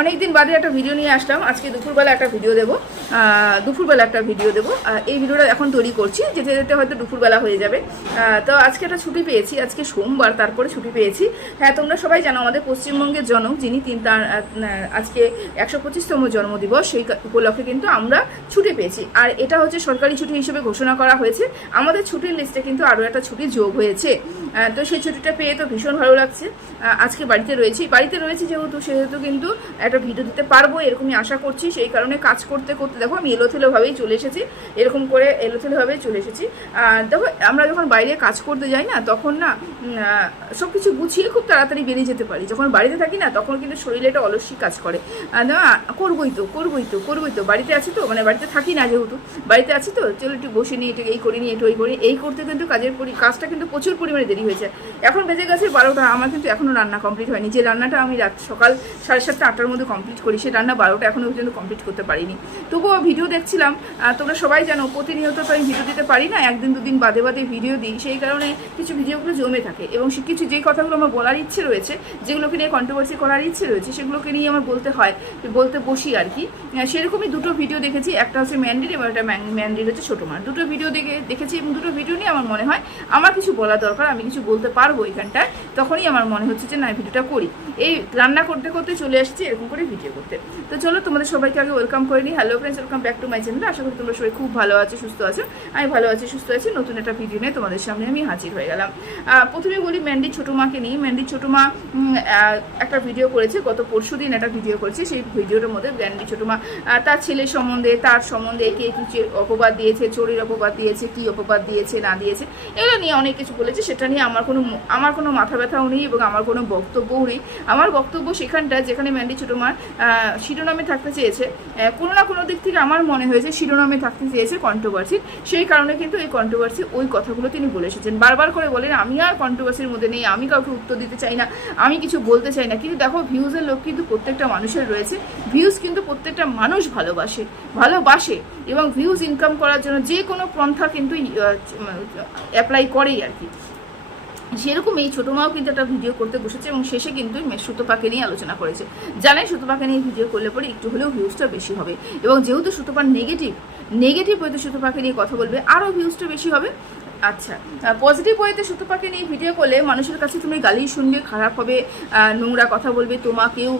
অনেক দিন বাদে একটা ভিডিও নিয়ে আসলাম। আজকে দুপুরবেলা একটা ভিডিও দেবো। এই ভিডিওটা এখন তৈরি করছি, যেতে যেতে হয়তো দুপুরবেলা হয়ে যাবে। তো আজকে একটা ছুটি পেয়েছি, আজকে সোমবার, তারপরে ছুটি পেয়েছি। হ্যাঁ, তোমরা সবাই জানো আমাদের পশ্চিমবঙ্গের জনক যিনি আজকে 125তম জন্মদিবস, সেই উপলক্ষে কিন্তু আমরা ছুটি পেয়েছি। আর এটা হচ্ছে সরকারি ছুটি হিসেবে ঘোষণা করা হয়েছে। আমাদের ছুটির লিস্টে কিন্তু আরও একটা ছুটি যোগ হয়েছে। তো সেই ছুটিটা পেয়ে তো ভীষণ ভালো লাগছে। আজকে বাড়িতে রয়েছি সেহেতু কিন্তু একটা ভিডিও দিতে পারবো এরকমই আশা করছি। সেই কারণে কাজ করতে করতে দেখো আমি এলোথেলোভাবেই চলে এসেছি, এরকম করে এলোথেলোভাবেই চলে এসেছি। দেখো আমরা যখন বাইরে কাজ করতে যাই না, তখন না সব কিছু গুছিয়ে খুব তাড়াতাড়ি বেরিয়ে যেতে পারি। যখন বাড়িতে থাকি না, তখন কিন্তু শরীরে একটা অলস্যি কাজ করে। করবোই তো বাড়িতে আছি তো, মানে বাড়িতে থাকি না, যেহেতু বাড়িতে আছি তো, চলো একটু বসে নিই, একটু এই করি নি, একটু ওই করি। এই করতে কিন্তু কাজটা কিন্তু প্রচুর পরিমাণে দেরি হয়েছে। এখন বেজে গেছে 12টা, আমার কিন্তু এখনও রান্না কমপ্লিট হয়নি। যে রান্নাটা আমি সকাল 7:30 8টার মধ্যে কমপ্লিট করি, সে রান্না 12টা এখনও পর্যন্ত কমপ্লিট করতে পারিনি। তবুও ভিডিও দেখছিলাম। তোমরা সবাই জানো প্রতিনিয়ত তো আমি ভিডিও দিতে পারি না, একদিন দুদিন বাদে বাদে ভিডিও দিই। সেই কারণে কিছু ভিডিওগুলো জমে থাকে, এবং কিছু যেই কথাগুলো আমার বলার ইচ্ছে রয়েছে, যেগুলোকে নিয়ে কন্ট্রোভার্সি করার ইচ্ছে রয়েছে, সেগুলোকে নিয়ে আমার বলতে বসি আর কি। সেরকমই দুটো ভিডিও দেখেছি, একটা হচ্ছে ম্যান্ডির এবং একটা ম্যান্ডির হচ্ছে ছোটো মার। দুটো ভিডিও দেখেছি, এবং দুটো ভিডিও নিয়ে আমার মনে হয় আমার কিছু বলা দরকার, আমি কিছু বলতে পারবো এখানটায়। তখনই আমার মনে হচ্ছে যে না, ভিডিওটা করি। এই রান্না করতে করতে চলে আসছি এরকম করে ভিডিও করতে। তো চলো তোমাদের সবাইকে আগে ওয়েলকাম করে নিই। Hello friends, welcome back to my channel. আশা করি তোমরা সবাই খুব ভালো আছো, সুস্থ আছো। আমি ভালো আছি, সুস্থ আছি। নতুন একটা ভিডিও নিয়ে তোমাদের সামনে আমি হাজির হয়ে গেলাম। প্রথমে বলি ম্যান্ডি ছোটো মাকে নিয়ে। ম্যান্ডি ছোটো মা একটা ভিডিও করেছে, গত পরশু দিন একটা ভিডিও করেছে। সেই ভিডিওটার মধ্যে ম্যান্ডি ছোটো মা তার ছেলের সম্বন্ধে, তার সম্বন্ধে কে কিছু অপবাদ দিয়েছে, চোরের অপবাদ দিয়েছে, কী অপবাদ দিয়েছে না দিয়েছে, এগুলো নিয়ে অনেক কিছু বলেছে। সেটা নিয়ে আমার কোনো মাথা ব্যথাও নেই, এবং আমার কোনো বক্তব্যও নেই। আমার বক্তব্য সেখানটা যেখানে ম্যান্ডি ছোটো মার শিরোনামে থাকতে চেয়েছে, কোনো না কোনো দিক থেকে আমার মনে হয়েছে শিরোনামে থাকতে চেয়েছে কন্ট্রোভার্সি। সেই কারণে কিন্তু এই কন্ট্রোভার্সি, ওই কথাগুলো তিনি বলে এসেছেন। বারবার করে বলেন আমি আর কন্ট্রোভার্সির মধ্যে নেই, আমি কাউকে উত্তর দিতে চাই না, আমি কিছু বলতে চাই না। কিন্তু দেখো, ভিউজের লোক কিন্তু প্রত্যেকটা মানুষের রয়েছে। ভিউজ কিন্তু প্রত্যেকটা মানুষ ভালোবাসে, এবং ভিউজ ইনকাম করার জন্য যে কোনো পন্থা কিন্তু অ্যাপ্লাই করেই আর কি। সেরকম এই ছোটো মাও কিন্তু একটা ভিডিও করতে বসেছে, এবং শেষে কিন্তু সুতপাকে নিয়ে আলোচনা করেছে। জানাই সুতপাকে নিয়ে ভিডিও করলে পরে একটু হলেও ভিউজটা বেশি হবে, এবং যেহেতু সুতপার নেগেটিভ হয়তো সুতপাকে নিয়ে কথা বলবে, আরও ভিউজটা বেশি হবে। আচ্ছা, পজিটিভ ওয়েতে সুতপাকে নিয়ে ভিডিও করলে মানুষের কাছে তুমি গালি শুনবে, খারাপ হবে, নোংরা কথা বলবে, তোমাকেও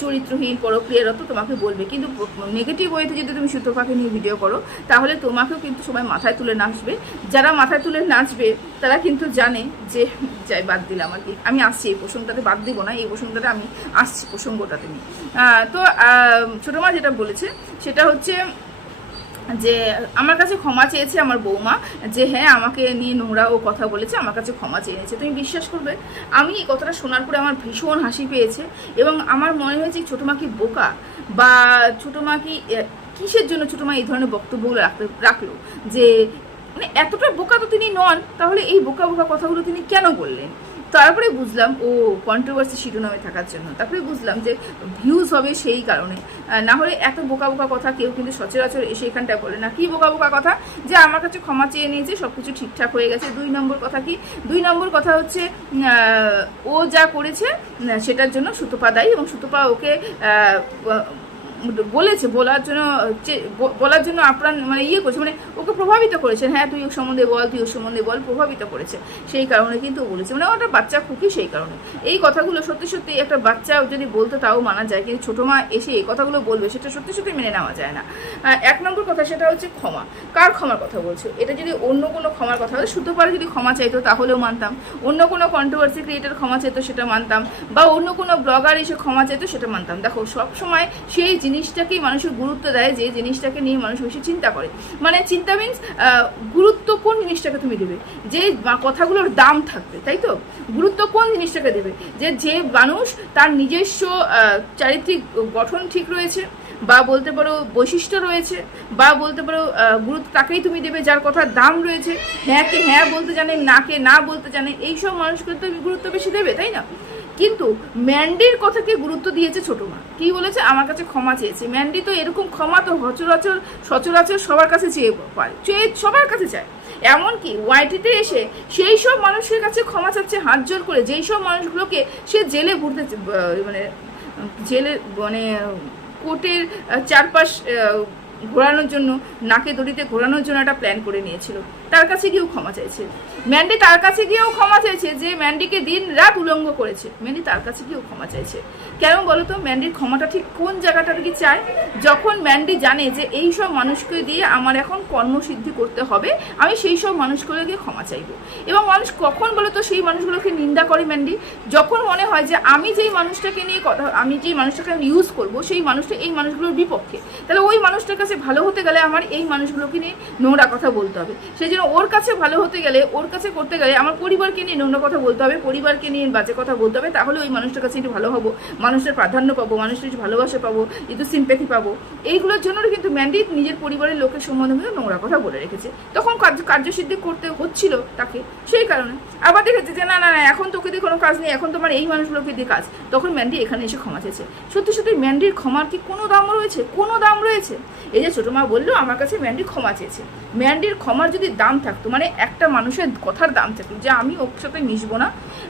চরিত্রহীন, পরক্রিয়ারত তোমাকে বলবে। কিন্তু নেগেটিভ ওয়েতে যদি তুমি সুতপাকে নিয়ে ভিডিও করো, তাহলে তোমাকেও কিন্তু সবাই মাথায় তুলে নাচবে। যারা মাথায় তুলে নাচবে তারা কিন্তু জানে যে যাই, বাদ দিলাম আর কি। আমি আসছি এই প্রসঙ্গটাতে, বাদ দিব না, এই প্রসঙ্গটাতে আমি আসছি, প্রসঙ্গটাতে নিয়ে। তো ছোটো মা যেটা বলেছে সেটা হচ্ছে যে আমার কাছে ক্ষমা চেয়েছে আমার বৌমা, যে হ্যাঁ আমাকে নিয়ে নোংরা ও কথা বলেছে, আমার কাছে ক্ষমা চেয়েছে। তুমি বিশ্বাস করবে, আমি এই কথাটা শোনার পরে আমার ভীষণ হাসি পেয়েছে, এবং আমার মনে হয়েছে ছোটো মা কি বোকা, বা ছোটো মা কি কিসের জন্য ছোটো মা এই ধরনের বক্তব্যগুলো রাখলো, যে মানে এতটা বোকা তো তিনি নন, তাহলে এই বোকা কথাগুলো তিনি কেন বললেন? তারপরে বুঝলাম ও কন্ট্রোভার্সি শিরোনামে থাকার জন্য। তারপরে বুঝলাম যে ভিউজ হবে সেই কারণে, না হলে এত বোকা কথা কেউ কিন্তু সচরাচর এসে এখানটায় বলে না। কি বোকা কথা? যে আমার কাছে ক্ষমা চেয়ে নিয়েছে, সব কিছু ঠিকঠাক হয়ে গেছে। 2 নম্বর কথা কি? 2 নম্বর কথা হচ্ছে ও যা করেছে সেটার জন্য সুতপা দায়ী, এবং সুতপা ওকে বলার জন্য আপ্রাণ মানে করেছে, মানে ওকে প্রভাবিত করেছেন। হ্যাঁ, তুই ওর সম্বন্ধে বল, প্রভাবিত করেছে। সেই কারণে কিন্তু বলেছে, মানে ওটা বাচ্চা খুকি। সেই কারণে এই কথাগুলো সত্যি একটা বাচ্চা যদি বলতো তাও মানা যায়, কিন্তু ছোটো মা এসে এই কথাগুলো বলবে, সেটা সত্যি মেনে নেওয়া যায় না। 1 নম্বর কথা সেটা হচ্ছে ক্ষমা। কার ক্ষমার কথা বলছো? এটা যদি অন্য কোনো ক্ষমার কথা হলে, সুতপারে যদি ক্ষমা চাইতো তাহলেও মানতাম, অন্য কোনো কন্ট্রোভার্সি ক্রিয়েটার ক্ষমা চাইতো সেটা মানতাম, বা অন্য কোনো ব্লগার এসে ক্ষমা চাইতো সেটা মানতাম। দেখো, সবসময় সেই জিনিসটাকেই মানুষের গুরুত্ব দেয় যে জিনিসটাকে নিয়ে মানুষ বেশি চিন্তা করে। মানে চিন্তা মিনস গুরুত্ব কোন জিনিসটাকে তুমি দেবে, যে কথাগুলোর দাম থাকবে, তাই তো? গুরুত্ব কোন জিনিসটাকে দেবে, যে মানুষ তার নিজস্ব চারিত্রিক গঠন ঠিক রয়েছে, বা বলতে পারো বৈশিষ্ট্য রয়েছে, বা বলতে পারো গুরুত্ব তাকেই তুমি দেবে যার কথার দাম রয়েছে। হ্যাঁকে হ্যাঁ বলতে জানে, নাকে না বলতে জানে, এইসব মানুষকে তো গুরুত্ব বেশি দেবে, তাই না? কিন্তু ম্যান্ডির কথাকে গুরুত্ব দিয়েছে ছোটো মা। কি বলেছে? আমার কাছে ক্ষমা চেয়েছে। ম্যান্ডি তো এরকম ক্ষমা তো সচরাচর সবার কাছে সবার কাছে চায়। এমনকি ওয়াইটিতে এসে সেই সব মানুষের কাছে ক্ষমা চাচ্ছে হাত জোর করে, যেই সব মানুষগুলোকে সে জেলে ভরতে মানে জেলের মানে কোর্টের চারপাশ ঘোরানোর জন্য, নাকে দড়িতে ঘোরানোর জন্য একটা প্ল্যান করে নিয়েছিল। তার কাছে গিয়েও ক্ষমা চাইছে ম্যান্ডি, তার কাছে গিয়েও ক্ষমা চাইছে যে ম্যান্ডিকে দিন রাত উলঙ্গ করেছে। ম্যান্ডি তার কাছে গিয়েও ক্ষমা চাইছে। কেন বলো তো? ম্যান্ডির ক্ষমাটা ঠিক কোন জায়গাটার কি চায়? যখন ম্যান্ডি জানে যে এই সব মানুষকে দিয়ে আমার এখন কর্মসিদ্ধি করতে হবে, আমি সেই সব মানুষগুলোকে ক্ষমা চাইবো। এবং মানুষ কখন বলো তো সেই মানুষগুলোকে নিন্দা করে ম্যান্ডি? যখন মনে হয় যে আমি যেই মানুষটাকে নিয়ে কথা, আমি যেই মানুষটাকে ইউজ করব, সেই মানুষটা এই মানুষগুলোর বিপক্ষে, তাহলে ওই মানুষটার কাছে ভালো হতে গেলে আমার এই মানুষগুলোকে নিয়ে নোংরা কথা বলতে হবে। সেই জন্য ওর কাছে ভালো হতে গেলে, ওর কাছে করতে গেলে আমার পরিবারকে নিয়ে নোংরা কথা বলতে হবে, পরিবারকে নিয়ে বাজে কথা বলতে হবে। তাহলে ওই মানুষটার কাছে একটু ভালো হবো, মানুষের প্রাধান্য পাবো, মানুষের একটু ভালোবাসা পাবো, একটু সিম্প্যাথি পাবো। এইগুলোর জন্য কিন্তু ম্যান্ডি নিজের পরিবারের লোকের সম্বন্ধে কিন্তু নোংরা কথা বলে রেখেছে। তখন কার্যসিদ্ধি করতে হচ্ছিল তাকে, সেই কারণে। আবার দেখেছে যে না না না, এখন তোকে দিয়ে কোনো কাজ নেই, এখন তোমার এই মানুষগুলোকে দিয়ে কাজ। তখন ম্যান্ডি এখানে এসে ক্ষমা চেয়েছে। সত্যি সত্যি ম্যান্ডির ক্ষমার কি কোনো দাম রয়েছে? কোনো দাম রয়েছে? এই যে ছোটো মা বললো আমার কাছে ম্যান্ডি ক্ষমা চেয়েছে, ম্যান্ডির ক্ষমার যদি দাম থাকতো, মানে একটা মানুষের কথার দাম থাকতো যে আমি ওর সাথে মিশবো না,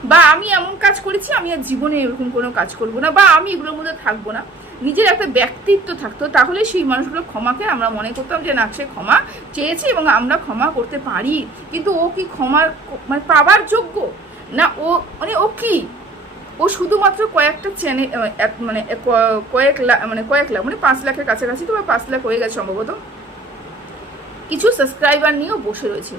বা আমি এমন কাজ করেছি আমি আর জীবনে এরকম কোনো কাজ করবো না, বা আমি এগুলোর মধ্যে থাকবো না, নিজের একটা ব্যক্তিত্ব থাকতো, তাহলে সেই মানুষগুলোর ক্ষমাকে আমরা মনে করতাম যে না, সে ক্ষমা চেয়েছে এবং আমরা ক্ষমা করতে পারি। কিন্তু ও কি ক্ষমার মানে পাওয়ার যোগ্য না? ও মানে ও কি, ও শুধুমাত্র কয়েকটা চ্যানেল মানে কয়েক লাখ মানে 5 লাখের কাছাকাছি, তো 5 লাখ হয়ে গেছে সম্ভবত, কিছু সাবস্ক্রাইবার নিয়েও বসে রয়েছে।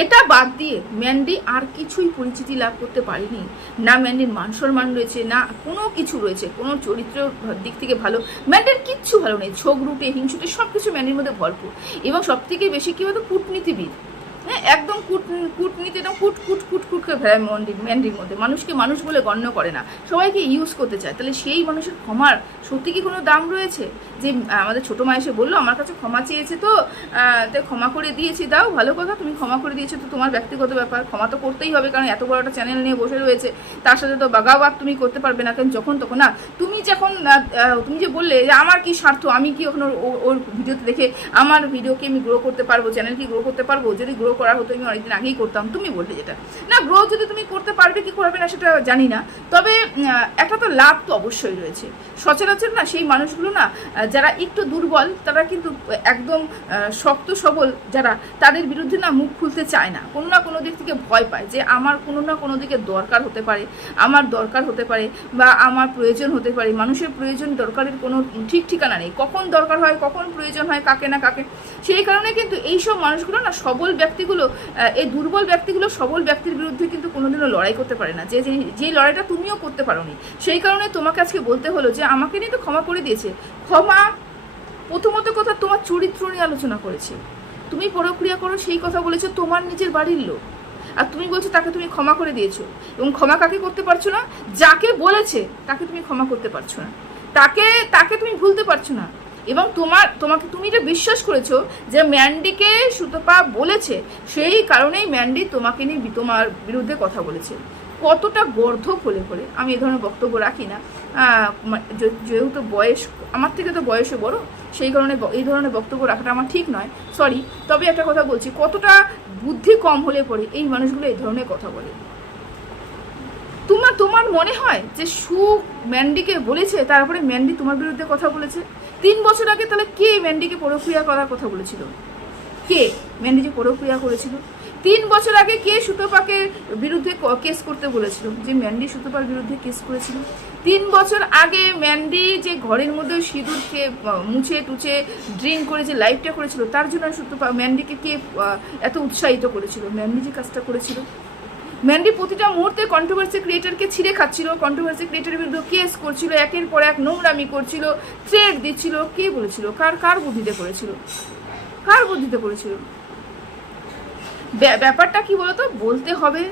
এটা বাদ দিয়ে ম্যান্ডি আর কিছুই পরিচিতি লাভ করতে পারেনি। না ম্যান্ডির মান সম্মান রয়েছে, না কোনো কিছু রয়েছে, কোনো চরিত্র দিক থেকে ভালো ম্যান্ডির কিচ্ছু ভালো নেই। ছোগরুটে, হিংসুটে সব কিছু ম্যান্ডির মধ্যে ভরপুর। এবং সব থেকে বেশি কী বলতো, কূটনীতিবিদ। হ্যাঁ, একদম কূটনীতি, একদম কুট করে ফেলে ম্যান্ডির মধ্যে। মানুষকে মানুষ বলে গণ্য করে না, সবাইকে ইউজ করতে চায়। তাহলে সেই মানুষের ক্ষমার সত্যি কি কোনো দাম রয়েছে? যে আমাদের ছোটো মা এসে বললো আমার কাছে ক্ষমা চেয়েছে, তো তাই ক্ষমা করে দিয়েছি, দাও ভালো কথা, তুমি ক্ষমা করে দিয়েছো তো তোমার ব্যক্তিগত ব্যাপার, ক্ষমা তো করতেই হবে, কারণ এত বড় একটা চ্যানেল নিয়ে বসে রয়েছে, তার সাথে তো বাগাবাদ তুমি করতে পারবে না। কারণ যখন তখন না, তুমি যে বললে যে আমার কি স্বার্থ, আমি কি এখন ওর ভিডিওতে দেখে আমার ভিডিওকে আমি গ্রো করতে পারবো, চ্যানেল কি গ্রো করতে পারবো? যদি গ্রো করা হতো আমি অনেকদিন আগেই করতাম। তুমি বললে যেটা না, গ্রো যদি তুমি করতে পারবে কি করবে না সেটা জানি না, তবে একটা তো লাভ তো অবশ্যই রয়েছে। সচরাচর না সেই মানুষগুলো না যারা একটু দুর্বল, তারা কিন্তু একদম শক্ত সবল যারা, তাদের বিরুদ্ধে না মুখ খুলতে চায় না, কোনো না কোনো দিক থেকে ভয় পায় যে আমার কোনো না কোনো দিকে দরকার হতে পারে, আমার দরকার হতে পারে, বা আমার প্রয়োজন হতে পারে। মানুষের প্রয়োজন দরকারের কোনো ঠিক ঠিকানা নেই, কখন দরকার হয়, কখন প্রয়োজন হয়, কাকে না কাকে। সেই কারণে কিন্তু এইসব মানুষগুলো না, সবল ব্যক্তিগুলো, এই দুর্বল ব্যক্তিগুলো সবল ব্যক্তির বিরুদ্ধে কিন্তু কোনোদিনও লড়াই করতে পারে না, যে লড়াইটা তুমিও করতে পারোনি। সেই কারণে তোমাকে আজকে বলতে হলো যে আমাকে নিয়ে তো ক্ষমা করে দিয়েছে। ক্ষমা প্রথমত কথা, তোমার চরিত্র নিয়ে আলোচনা করেছে, তুমি প্রক্রিয়া করো সেই কথা বলেছো তোমার নিজের বাড়ির লোক, আর তুমি বলছো তাকে তুমি ক্ষমা করে দিয়েছো। এবং ক্ষমা কাকে করতে পারছো না? যাকে বলেছে তাকে তুমি ক্ষমা করতে পারছো না, তাকে তুমি ভুলতে পারছো না। এবং তুমি যে বিশ্বাস করেছো যে ম্যান্ডিকে সুতপা বলেছে, সেই কারণেই ম্যান্ডি তোমাকে নিয়ে তোমার বিরুদ্ধে কথা বলেছে। কতটা গর্ধব হলে পরে আমি এই ধরনের বক্তব্য রাখি না, যেহেতু বয়স আমার থেকে তো বয়সে বড়, সেই কারণে এই ধরনের বক্তব্য রাখাটা আমার ঠিক নয়, সরি। তবে একটা কথা বলছি, কতটা বুদ্ধি কম হলে পরে এই মানুষগুলো এই ধরনের কথা বলে। তোমার মনে হয় যে ম্যান্ডিকে বলেছে, তারপরে ম্যান্ডি তোমার বিরুদ্ধে কথা বলেছে? 3 বছর আগে তাহলে কে ম্যান্ডিকে পরক্রিয়া করার কথা বলেছিল? কে ম্যান্ডি যে পরক্রিয়া করেছিল? 3 বছর আগে কে সুতপাকে বিরুদ্ধে কেস করতে বলেছিল? যে ম্যান্ডি সুতপার বিরুদ্ধে কেস করেছিল। 3 বছর আগে ম্যান্ডি যে ঘরের মধ্যে সিঁদুরকে মুছে টুছে ড্রিঙ্ক করে যে লাইভটা করেছিল, তার জন্য সুতপা ম্যান্ডিকে কে এত উৎসাহিত করেছিল? ম্যান্ডি যে কাজটা করেছিল। ম্যান্ডি প্রতিটা মুহূর্তে কন্ট্রোভার্সি ক্রিয়েটারকে ছিঁড়ে খাচ্ছিল, কন্ট্রোভার্সি ক্রিয়েটারের বিরুদ্ধে কেস করছিল, একের পর এক নোংরামি করছিল, থ্রেট দিচ্ছিল। কে বলেছিল? কার বুদ্ধিতে করেছিল? কার বুদ্ধিতে করেছিল? ব্যাপারটা কি বলতো, বলতে হবে।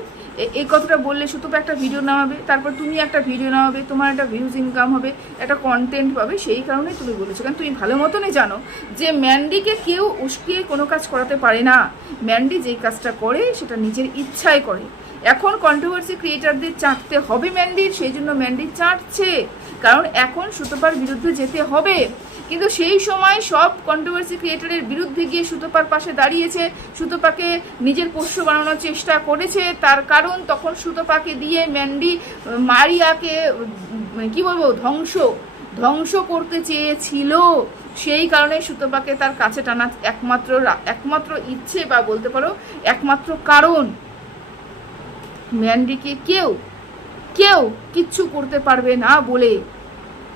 এই কথাটা বললে সুতপা একটা ভিডিও নামাবে, তারপর তুমি একটা ভিডিও নামাবে, তোমার একটা ভিউজ ইনকাম হবে, একটা কন্টেন্ট পাবে, সেই কারণেই তুমি বলেছো। কারণ তুমি ভালো মতনই জানো যে ম্যান্ডিকে কেউ উস্কিয়ে কোনো কাজ করাতে পারে না। ম্যান্ডি যেই কাজটা করে সেটা নিজের ইচ্ছায় করে। এখন কন্ট্রোভার্সি ক্রিয়েটারদের চাটতে হবে ম্যান্ডির, সেই জন্য ম্যান্ডি চাটছে। কারণ এখন সুতপার বিরুদ্ধে যেতে হবে। কিন্তু সেই সময় সব কন্ট্রোভার্সি ক্রিয়েটরের বিরুদ্ধে গিয়ে সুতপার পাশে দাঁড়িয়েছে, সুতপাকে নিজের পোষ্য বানানোর চেষ্টা করেছে। তার কারণ তখন সুতপাকে দিয়ে ম্যান্ডি মারিয়াকে কি বলবো ধ্বংস করতে চেয়েছিল। সেই কারণে সুতপাকে তার কাছে টানা একমাত্র ইচ্ছে বা বলতে পারো একমাত্র কারণ। ম্যান্ডিকে কেউ কিচ্ছু করতে পারবে না বলে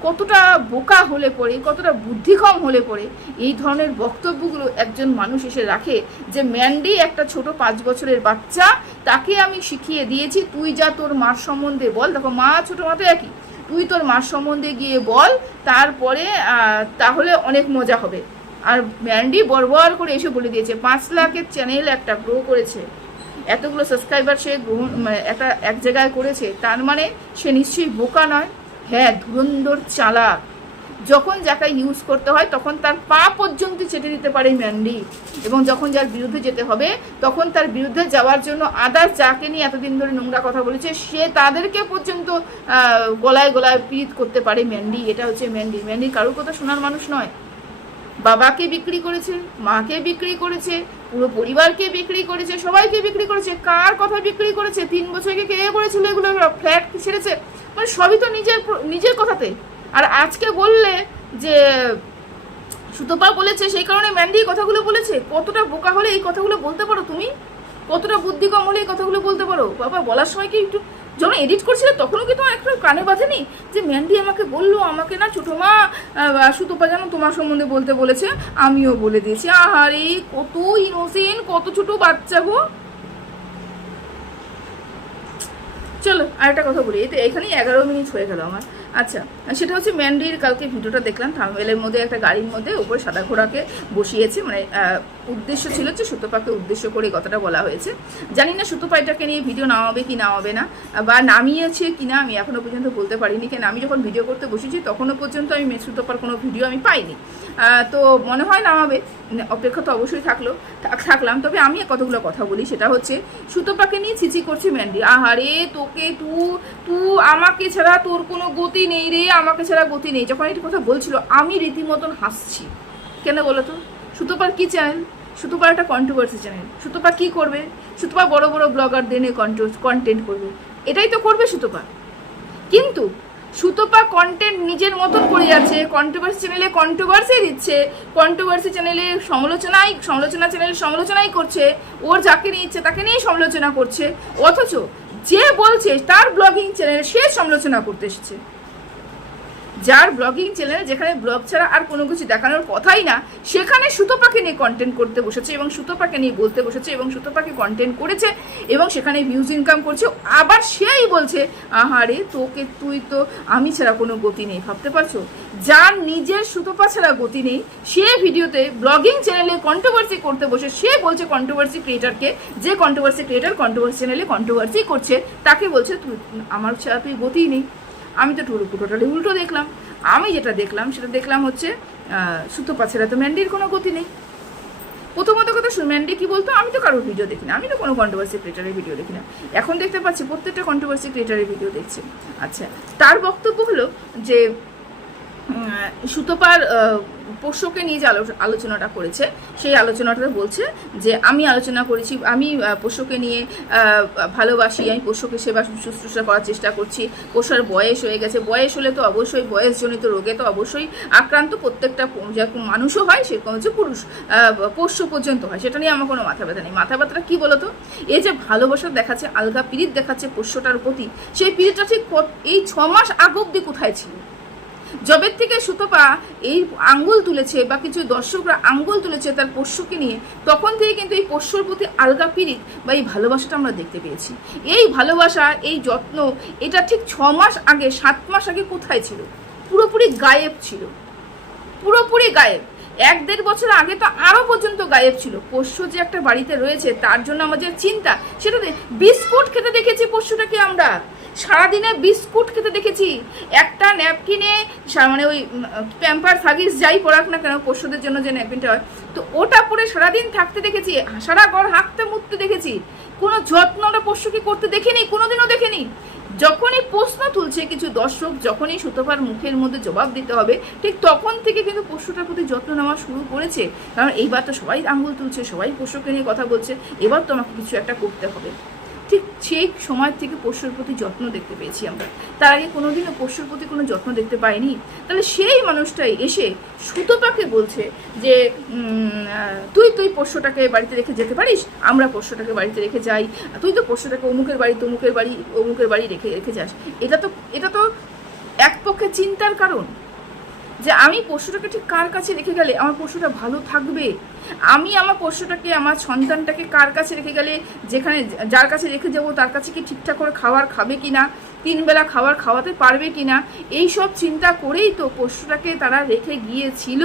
কতটা বোকা হলে পড়ে, কতটা বুদ্ধিক্ষম হলে পড়ে এই ধরনের বক্তব্যগুলো একজন মানুষ এসে রাখে যে ম্যান্ডি একটা ছোট 5 বছরের বাচ্চা, তাকে আমি শিখিয়ে দিয়েছি, তুই যা তোর মার সম্বন্ধে বল। দেখো মা ছোটো মতো একই, তুই তোর মার সম্বন্ধে গিয়ে বল, তারপরে তাহলে অনেক মজা হবে। আর ম্যান্ডি বরবর করে এসে বলে দিয়েছে 5 লাখের চ্যানেল একটা গ্রো করেছে, এতগুলো সাবস্ক্রাইবার সে একটা এক জায়গায় করেছে, তার মানে সে নিশ্চয়ই বোকা নয়। হ্যাঁ, ধুরন্ধর চালাক। যখন যাকে ইউজ করতে হয় তখন তার পা পর্যন্ত চেটে দিতে পারে ম্যান্ডি, এবং যখন যার বিরুদ্ধে যেতে হবে তখন তার বিরুদ্ধে যাওয়ার জন্য আদার্স যাকে নিয়ে এতদিন ধরে নোংরা কথা বলেছে সে তাদেরকে পর্যন্ত গলায় পীড়িত করতে পারে ম্যান্ডি। এটা হচ্ছে ম্যান্ডি কারোর কথা শোনার মানুষ নয়। বাবাকে বিক্রি করেছে, মাকে বিক্রি করেছে, পুরো পরিবারকে বিক্রি করেছে, সবাইকে বিক্রি করেছে। কার কথা বিক্রি করেছে? 3 বছরকে কে করেছিল এগুলো? ফ্ল্যাট ছেড়েছে, মানে সবই তো নিজের কথাতে। আর আজকে বললে যে সুতপা বলেছে সেই কারণে ম্যান্ডি এই কথাগুলো বলেছে। কতটা বোকা হলে এই কথাগুলো বলতে পারো তুমি? কতটা বুদ্ধি কম হলে এই কথাগুলো বলতে পারো? বাবা বলার সময় কি একটু, যখন এডিট করছিলে তখনও কি তোমার একটু কানে বাঁধেনি যে ম্যান্ডি আমাকে বললো, আমাকে না ছোটো মা সুতপা যেন তোমার সম্বন্ধে বলতে বলেছে, আমিও বলে দিয়েছি। আহারে কত ইনোসেন্ট, কত ছোট বাচ্চা গো। চলো আরেকটা কথা বলি, এই তো এখানেই 11 মিনিট হয়ে গেল আমার। আচ্ছা, সেটা হচ্ছে ম্যান্ডির কালকে ভিডিওটা দেখলাম, থাম্বনেলের মধ্যে একটা গাড়ির মধ্যে উপরে সাদা ঘোড়াকে বসিয়েছে, মানে উদ্দেশ্য ছিল যে সুতপাকে উদ্দেশ্য করে কথাটা বলা হয়েছে। জানি না সুতপা এটাকে নিয়ে ভিডিও নামাবে কি নামাবে না, বা নামিয়েছে কি না আমি এখনও পর্যন্ত বলতে পারিনি। কেন আমি যখন ভিডিও করতে বসেছি তখনও পর্যন্ত আমি সুতপার কোনো ভিডিও আমি পাইনি। তো মনে হয় নামাবে, অপেক্ষা তো অবশ্যই থাকলাম। তবে আমি কতগুলো কথা বলি, সেটা হচ্ছে সুতপাকে নিয়ে ছিচি করছে ম্যান্ডি। আহারে তোকে তুই আমাকে ছাড়া তোর কোনো গতি নেই রে, আমাকে ছাড়া গতি নেই। যখন এটা কথা বলছিল আমি রীতিমতন হাসছি। কেন বলো তো? সুতপার কি চ্যানেল? সুতপার একটা কন্ট্রোভার্সি চ্যানেল। সুতপা কি করবে? সুতপা বড় বড় ব্লগারদের নিয়ে কন্টেন্ট করবে, এটাই তো করবে সুতপা। কিন্তু সুতপা কন্টেন্ট নিজের মতন করে যাচ্ছে, কন্ট্রোভার্সি চ্যানেলে কন্ট্রোভার্সি দিচ্ছে, কন্ট্রোভার্সি চ্যানেলে সমালোচনা চ্যানেলে সমালোচনাই করছে, ওর যাকে নিয়ে ইচ্ছে তাকে নিয়ে সমালোচনা করছে। অথচ যে বলছে তার ব্লগিং চ্যানেলে সে সমালোচনা করতে এসেছে। যার ব্লগিং চ্যানেল, যেখানে ব্লগ ছাড়া আর কোনো কিছু দেখানোর কথাই না, সেখানে সুতপাকে নিয়ে কন্টেন্ট করতে বসেছে এবং সুতপাকে নিয়ে বলতে বসেছে এবং সুতপাকে কন্টেন্ট করেছে এবং সেখানে ভিউজ ইনকাম করছে। আবার সেই বলছে আহারে তুই তো আমি ছাড়া কোনো গতি নেই। ভাবতে পারছো? যার নিজের সুতপা ছাড়া গতি নেই সে ভিডিওতে ব্লগিং চ্যানেলে কন্ট্রোভার্সি করতে বসে সে বলছে কন্ট্রোভার্সি ক্রিয়েটারকে, যে কন্ট্রোভার্সি ক্রিয়েটার কন্ট্রোভার্সি চ্যানেলে কন্ট্রোভার্সি করছে তাকে বলছে তুই আমার ছাড়া তুই গতিই নেই। আমি তো টোটালি উল্টো দেখলাম। আমি যেটা দেখলাম সেটা দেখলাম হচ্ছে সুতপা ছাড়া তো ম্যান্ডির কোনো গতি নেই। প্রথমত কথা ম্যান্ডি কি বলতো, আমি তো কারোর ভিডিও দেখি না, আমি তো কোনো কন্ট্রোভার্সি ক্রিয়েটারের ভিডিও দেখি না। এখন দেখতে পাচ্ছি প্রত্যেকটা কন্ট্রোভার্সি ক্রিয়েটারের ভিডিও দেখছে। আচ্ছা, তার বক্তব্য হলো যে সুতপার পোষ্যকে নিয়ে যে আলোচনাটা করেছে সেই আলোচনাটা বলছে যে আমি আলোচনা করেছি, আমি পোষ্যকে নিয়ে ভালোবাসি, আমি পোষ্যকে সেবা শুশ্রূষা করার চেষ্টা করছি। পোষ্যর বয়স হয়ে গেছে, বয়স হলে তো অবশ্যই বয়সজনিত রোগে তো অবশ্যই আক্রান্ত প্রত্যেকটা যেরকম মানুষও হয় সেরকম হচ্ছে পোষ্য পর্যন্ত হয়, সেটা নিয়ে আমার কোনো মাথা ব্যথা নেই। মাথা ব্যথাটা কী বলতো, এই যে ভালোবাসা দেখাচ্ছে, আলগা পিরিত দেখাচ্ছে পোষ্যটার প্রতি, সেই পিরিতটা ঠিক এই 6 মাস আগ অব্দি কোথায় ছিল? জবের থেকে সুতপা এই আঙ্গুল তুলেছে বা কিছু দর্শকরা আঙ্গুল তুলেছে তার পোষ্যকে নিয়ে, তখন থেকে কিন্তু এই পোষ্যর প্রতি আলগা পিরিত বা এই ভালোবাসাটা আমরা দেখতে পেয়েছি। এই ভালোবাসা, এই যত্ন, এটা ঠিক 6 মাস আগে 7 মাস আগে কোথায় ছিল? পুরোপুরি গায়েব ছিল, পুরোপুরি গায়েব। 1-1.5 বছর আগে তো আরও পর্যন্ত গায়েব ছিল। পোষ্য যে একটা বাড়িতে রয়েছে তার জন্য আমাদের চিন্তা, সেটা বিস্কুট খেতে দেখেছি পোষ্যটাকে আমরা, সারাদিনে বিস্কুট খেতে দেখেছি, একটা ন্যাপকিনে মানে ওই প্যাম্পার হাগিস যাই পরাক না কেন পোষ্যদের জন্য যে ন্যাপকিনটা হয়, তো ওটা পরে সারাদিন থাকতে দেখেছি, সারা ঘর হাঁকতে মুততে দেখেছি। কোনো যত্ন আমরা পোষ্যকে করতে দেখিনি, কোনোদিনও দেখিনি। যখনই প্রশ্ন তুলছে কিছু দর্শক, যখনই সুতপার মুখের মধ্যে জবাব দিতে হবে, ঠিক তখন থেকে কিন্তু পোষ্যটার প্রতি যত্ন নেওয়া শুরু করেছে। কারণ এইবার তো সবাই আঙ্গুল তুলছে, সবাই পোষ্যকে নিয়ে কথা বলছে, এবার তো আমাকে কিছু একটা করতে হবে। ঠিক সেই সময় থেকে পোষ্যর প্রতি যত্ন দেখতে পেয়েছি আমরা। তার আগে কোনোদিনও পোষ্যর প্রতি কোনো যত্ন দেখতে পাইনি। তাহলে সেই মানুষটাই এসে সুতপাকে বলছে যে তুই পোষ্যটাকে বাড়িতে রেখে যেতে পারিস, আমরা পোষ্যটাকে বাড়িতে রেখে যাই, তুই তো পোষ্যটাকে অমুকের বাড়ি রেখে যাস। এটা তো এক পক্ষে চিন্তার কারণ যে আমি পশুটাকে ঠিক কার কাছে রেখে গেলে আমার পশুটা ভালো থাকবে। আমি আমার পশুটাকে, আমার সন্তানটাকে কার কাছে রেখে গেলে, যেখানে যার কাছে রেখে যাবো তার কাছে কি ঠিকঠাক করে খাবার খাবে কিনা, 3 বেলা খাবার খাওয়াতে পারবে কিনা, এই সব চিন্তা করেই তো পশুটাকে তারা রেখে গিয়েছিল।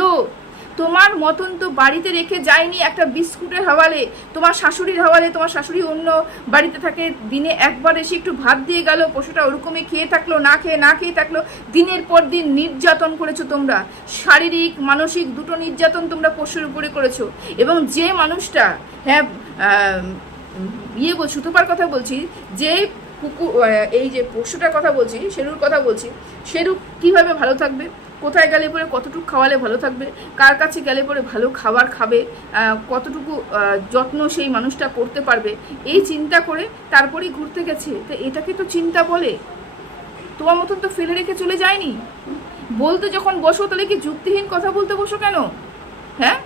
তোমার মতন তো বাড়িতে রেখে যায়নি একটা বিস্কুটের হাওয়ালে, তোমার শাশুড়ির হাওয়ালে। তোমার শাশুড়ি অন্য বাড়িতে থাকে, দিনে একবার এসে একটু ভাত দিয়ে গেল, পশুটা ওরকমই খেয়ে থাকলো, না খেয়ে থাকলো। দিনের পর দিন নির্যাতন করেছো তোমরা, শারীরিক মানসিক দুটো নির্যাতন তোমরা পশুর উপরে করেছো। এবং যে মানুষটা, হ্যাঁ সুতপার কথা বলছি, যে এই যে পশুটার কথা বলছি, শেরুর কথা বলছি, শেরু কিভাবে ভালো থাকবে, কোথায় গেলে পরে কতটুকু খাওয়ালে ভালো থাকবে, কার কাছে গেলে পরে ভালো খাবার খাবে, কতটুকু যত্ন সেই মানুষটা করতে পারবে, এই চিন্তা করে তারপরেই ঘুরতে গেছে। তো এটাকে তো চিন্তা বলে। তোমার মতন তো ফেলে রেখে চলে যায়নি। বলতে যখন বসো তাহলে কি যুক্তিহীন কথা বলতে বসো কেন? হ্যাঁ,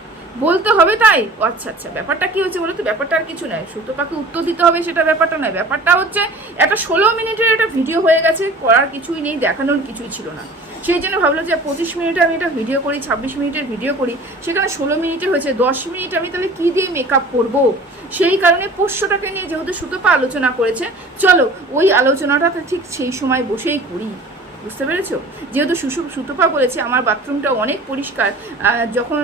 বলতে হবে তাই। আচ্ছা, ব্যাপারটা কি হচ্ছে বলো তো? ব্যাপারটা আর কিছু নয়, সুতপাকে উত্তর দিতে হবে সেটা ব্যাপারটা নয়। ব্যাপারটা হচ্ছে একটা 16 মিনিটের একটা ভিডিও হয়ে গেছে, করার কিছুই নেই, দেখানোর কিছুই ছিল না। সেই জন্য ভাবলো যে 25 মিনিটে আমি একটা ভিডিও করি, 26 মিনিটের ভিডিও করি, সেখানে 16 মিনিটে হয়েছে। 10 মিনিট আমি তাহলে কী দিয়ে মেকআপ করবো? সেই কারণে পোষ্যটাকে নিয়ে যেহেতু সুতপা আলোচনা করেছে, চলো ওই আলোচনাটা ঠিক সেই সময় বসেই করি। বুঝতে পেরেছো? যেহেতু সুতপা বলেছে আমার বাথরুমটা অনেক পরিষ্কার, যখন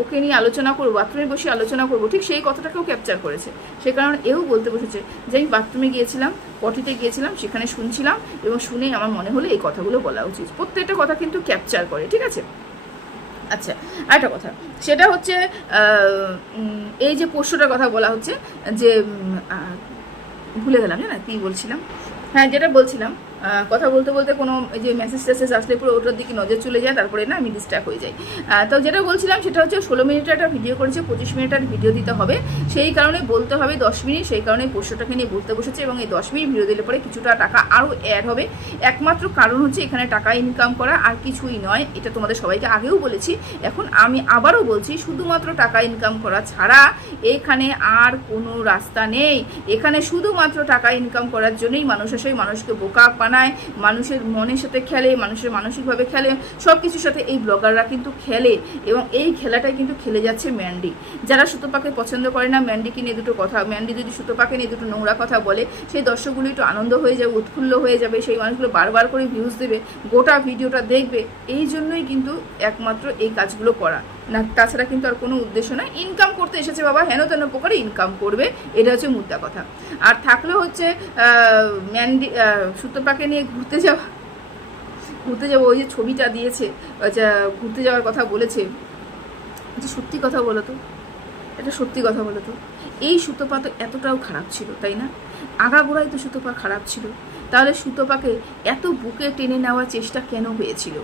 ওকে নিয়ে আলোচনা করবো, বাথরুমে বসে আলোচনা করবো, ঠিক সেই কথাটাকেও ক্যাপচার করেছে। সে কারণে এও বলতে বসেছে যে আমি বাথরুমে গিয়েছিলাম, পটিতে গিয়েছিলাম, সেখানে শুনছিলাম এবং শুনে আমার মনে হলো এই কথাগুলো বলা উচিত। প্রত্যেকটা কথা কিন্তু ক্যাপচার করে, ঠিক আছে? আচ্ছা, আরেকটা কথা, সেটা হচ্ছে এই যে পোষ্যটার কথা বলা হচ্ছে, যে ভুলে গেলাম না কি বলছিলাম। হ্যাঁ, যেটা বলছিলাম, কথা বলতে বলতে কোনো যে মেসেজ আসলে পুরো ওটার দিকে নজর চলে যায়, তারপরে না আমি ডিস্ট্র্যাক্ট হয়ে যাই। তো যেটা বলছিলাম সেটা হচ্ছে 16 মিনিটের একটা ভিডিও করেছে, 25 মিনিটের ভিডিও দিতে হবে, সেই কারণে বলতে হবে 10 মিনিট। সেই কারণে পোষ্যটাকে নিয়ে বলতে বসেছে এবং এই 10 মিনিট ভিডিও দিলে পরে কিছুটা টাকা আরও অ্যাড হবে। একমাত্র কারণ হচ্ছে এখানে টাকা ইনকাম করা, আর কিছুই নয়। এটা তোমাদের সবাইকে আগেও বলেছি, এখন আমি আবারও বলছি, শুধুমাত্র টাকা ইনকাম করা ছাড়া এখানে আর কোনো রাস্তা নেই। এখানে শুধুমাত্র টাকা ইনকাম করার জন্যই মানুষ আসে, মানুষকে বোকা বানায়, মানুষের মনের সাথে খেলে, মানুষের মানসিকভাবে খেলে, সব কিছুর সাথে এই ব্লগাররা কিন্তু খেলে। এবং এই খেলাটাই কিন্তু খেলে যাচ্ছে ম্যান্ডি। যারা সুতপাকে পছন্দ করে না, ম্যান্ডিকে নিয়ে দুটো কথা, ম্যান্ডি যদি সুতপাকে নিয়ে দুটো নোংরা কথা বলে, সেই দর্শকগুলো একটু আনন্দ হয়ে যাবে, উৎফুল্ল হয়ে যাবে, সেই মানুষগুলো বারবার করে ভিউজ দেবে, গোটা ভিডিওটা দেখবে। এই জন্যই কিন্তু একমাত্র এই কাজগুলো করা, না তাছাড়া কিন্তু আর কোনো উদ্দেশ্য নয়। ইনকাম করতে এসেছে বাবা, হেন তেন প্রকারে ইনকাম করবে, এটা হচ্ছে মুদ্রা কথা। আর থাকলেও হচ্ছে ম্যান্ডি সুতপাকে নিয়ে ঘুরতে যাওয়া, ওই যে ছবিটা দিয়েছে, ঘুরতে যাওয়ার কথা বলেছে, আচ্ছা সত্যি কথা বলো তো, এটা সত্যি কথা বলো তো, এই সুতপা তো এতটাও খারাপ ছিল, তাই না? আগাগোড়াই তো সুতপা খারাপ ছিল। তাহলে সুতপাকে এত বুকে টেনে নেওয়ার চেষ্টা কেন হয়েছিল?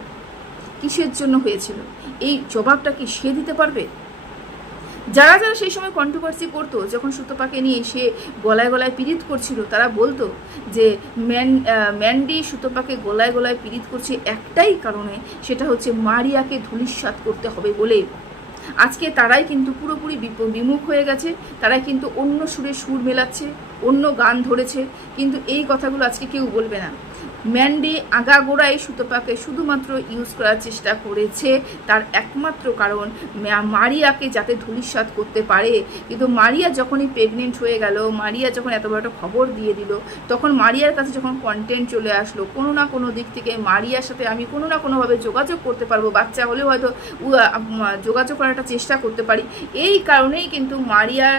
কিসের জন্য হয়েছিল? এই জবাবটা কি সে দিতে পারবে? যারা যারা সেই সময় কন্ট্রোভার্সি করতো, যখন সুতপাকে নিয়ে সে গলায় পীড়িত করছিল, তারা বলতো যে ম্যান্ডি সুতপাকে গলায় পীড়িত করছে একটাই কারণে, সেটা হচ্ছে মারিয়াকে ধূলিসাৎ করতে হবে বলে। আজকে তারাই কিন্তু পুরোপুরি বিমুখ হয়ে গেছে, তারাই কিন্তু অন্য সুরে সুর মেলাচ্ছে, অন্য গান ধরেছে, কিন্তু এই কথাগুলো আজকে কেউ বলবে না। ম্যান্ডি আগাগোড়াই সুতপাকে শুধুমাত্র ইউজ করার চেষ্টা করেছে, তার একমাত্র কারণ মারিয়াকে যাতে ধূলিসাৎ করতে পারে। কিন্তু মারিয়া যখনই প্রেগনেন্ট হয়ে গেল, মারিয়া যখন এত বড় একটা খবর দিয়ে দিল, তখন মারিয়ার কাছে যখন কন্টেন্ট চলে আসলো, কোনো না কোনো দিক থেকে মারিয়ার সাথে আমি কোনো না কোনোভাবে যোগাযোগ করতে পারবো, বাচ্চা হলেও হয়তো যোগাযোগ করার একটা চেষ্টা করতে পারি। এই কারণেই কিন্তু মারিয়ার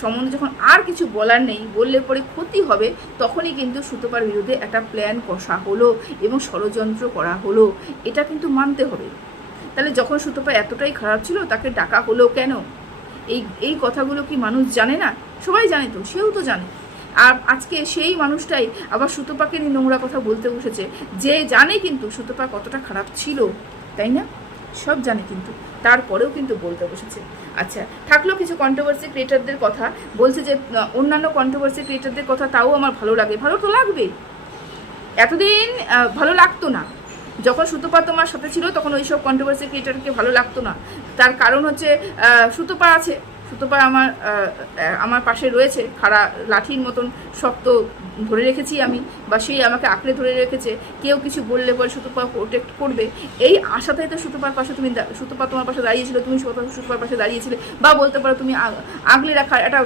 সম্বন্ধে যখন আর কিছু বলার নেই, বললে পরে ক্ষতি হবে, তখনই কিন্তু সুতপার বিরুদ্ধে একটা প্ল্যান কষা হলো এবং ষড়যন্ত্র করা হলো। এটা কিন্তু মানতে হবে। তাহলে যখন সুতপা এতটাই খারাপ ছিল, তাকে ডাকা হলো কেন? এই কথাগুলো কি মানুষ জানে না? সবাই জানে তো, সেও তো জানে। আর আজকে সেই মানুষটাই আবার সুতপাকে নিয়ে নোংরা কথা বলতে বসেছে, যে জানে কিন্তু সুতপা কতটা খারাপ ছিল, তাই না? সব জানে কিন্তু তারপরেও কিন্তু বলতে বসেছে। আচ্ছা, থাকলো কিছু কন্ট্রোভার্সি ক্রিয়েটারদের কথা, বলছে যে অন্যান্য কন্ট্রোভার্সি ক্রিয়েটারদের কথা তাও আমার ভালো লাগে। ভালো তো লাগবে, এতদিন ভালো লাগতো না। যখন সুতপা তোমার সাথে ছিল তখন ওইসব কন্ট্রোভার্সি ক্রিয়েটারকে ভালো লাগতো না। তার কারণ হচ্ছে সুতপা আছে, সুতপা আমার পাশে রয়েছে, খাড়া লাঠির মতন শক্ত ধরে রেখেছি আমি, বা সেই আমাকে আঁকড়ে ধরে রেখেছে। কেউ কিছু বললে পরে সুতপা প্রোটেক্ট করবে, এই আশাতেই তো সুতপার পাশে সুতপা তোমার পাশে দাঁড়িয়েছিল, তুমি সুতপার পাশে দাঁড়িয়েছিলে, বা বলতে পারো তুমি আগলে রাখার একটা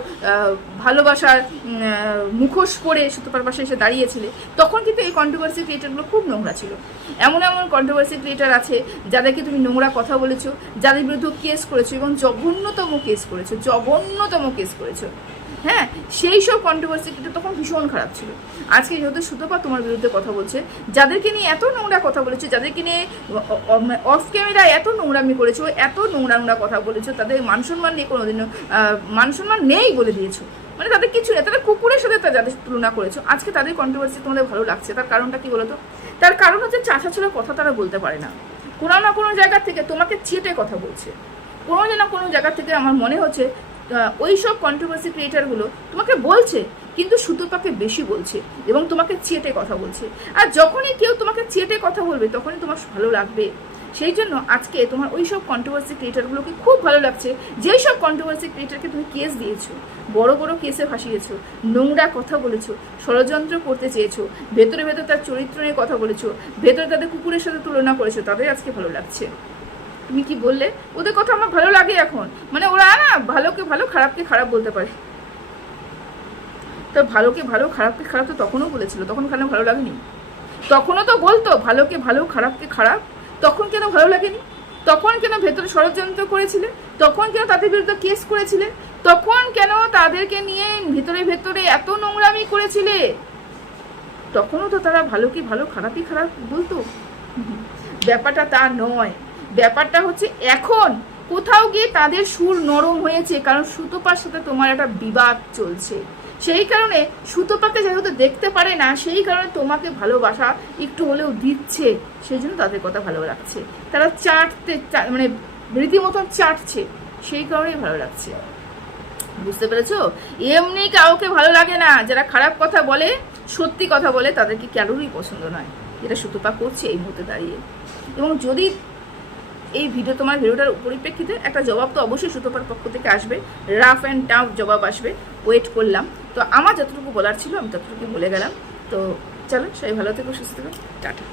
ভালোবাসার মুখোশ পরে সুতপার পাশে এসে দাঁড়িয়েছিলে। তখন কিন্তু এই কন্ট্রোভার্সি ক্রিয়েটারগুলো খুব নোংরা ছিল। এমন এমন কন্ট্রোভার্সি ক্রিয়েটার আছে যাদেরকে তুমি নোংরা কথা বলেছো, যাদের বিরুদ্ধে কেস করেছো, এবং জঘন্যতম কেস করেছো। হ্যাঁ, সেই সব কন্ট্রোভার্সি ক্রিয়েটার তখন ভীষণ খারাপ ছিল। আজকে যেহেতু সুতপা তোমার বিরুদ্ধে কথা বলছে, যাদেরকে নিয়ে এত নোংরা কথা বলেছো, যাদেরকে নিয়ে অফ ক্যামেরা এত নোংরামি করেছো, এত নোংরা কথা বলেছো, তাদের মান সম্মান নিয়ে কোনোদিনও মান সম্মান নেই বলে দিয়েছো, মানে তাদের কিছু নেই, তাদের কুকুরের সাথে যাদের তুলনা করেছো। আজকে তাদের কন্ট্রোভার্সি তোমাদের ভালো লাগছে, তার কারণটা কি বলো তো? তার কারণ হচ্ছে চাষা ছিল কথা তারা বলতে পারে না, কোনো না কোনো জায়গা থেকে তোমাকে চেটে কথা বলছে, কোনো জায়গা থেকে। আমার মনে হচ্ছে ওই সব কন্ট্রোভার্সি ক্রিয়েটারগুলো তোমাকে বলছে, কিন্তু সুতপাকে বেশি বলছে এবং তোমাকে চেটে কথা বলছে। আর যখনই কেউ তোমাকে চেটে কথা বলবে তখনই তোমার ভালো লাগবে। সেই জন্য আজকে তোমার ওই সব কন্ট্রোভার্সি ক্রিয়েটারগুলোকে খুব ভালো লাগছে, যেই সব কন্ট্রোভার্সি ক্রিয়েটারকে তুমি কেস দিয়েছো, বড় বড় কেসে ফাঁসিয়েছো, নোংরা কথা বলেছো, ষড়যন্ত্র করতে চেয়েছো, ভেতরে তার চরিত্র নিয়ে কথা বলেছো, ভেতরে তাদের কুকুরের সাথে তুলনা করেছো, তাদের আজকে ভালো লাগছে। তুমি কি বললে? ওদের কথা আমার ভালো লাগে এখন, মানে ওরা না ভালোকে ভালো খারাপকে খারাপ বলতে পারে। তো ভালোকে ভালো খারাপকে খারাপ তো তখনও বলেছিল, তখন কেন ভালো লাগেনি? তখনও তো বলতো ভালোকে ভালো খারাপকে খারাপ, তখন কেন ভালো লাগেনি? তখন কেন ভেতরে ষড়যন্ত্র করেছিলে? তখন কেন তাদের বিরুদ্ধে কেস করেছিলে? তখন কেন তাদেরকে নিয়ে ভেতরে এত নোংরামি করেছিলে? তখনও তো তারা ভালোকে ভালো খারাপই খারাপ বলতো। ব্যাপারটা তা নয়, ব্যাপারটা হচ্ছে এখন কোথাও গিয়ে তাদের সুর নরম হয়েছে, কারণ সুতপার সাথে তোমার একটা বিবাদ চলছে। সেই কারণে সুতপাকে যেহেতু দেখতে পারে না, সেই কারণে তোমাকে ভালোবাসা একটু হলেও দিচ্ছে, সেই জন্য তাদের কথা ভালো লাগছে। তারা মানে রীতিমতন চাটছে, সেই কারণেই ভালো লাগছে। বুঝতে পেরেছো? এমনি কাউকে ভালো লাগে না, যারা খারাপ কথা বলে, সত্যি কথা বলে, তাদেরকে কারোরই পছন্দ নয়, যেটা সুতপা করছে এই মুহূর্তে দাঁড়িয়ে। এবং যদি এই ভিডিওটার পরিপ্রেক্ষিতে একটা জবাব তো অবশ্যই সুতপার পক্ষ থেকে আসবে, রাফ অ্যান্ড টাফ জবাব আসবে, ওয়েট করলাম। তো আমার যতটুকু বলার ছিল আমি ততটুকু বলে গেলাম। তো চলো, সবাই ভালো থেকো, সুস্থ থেকো, টাটা।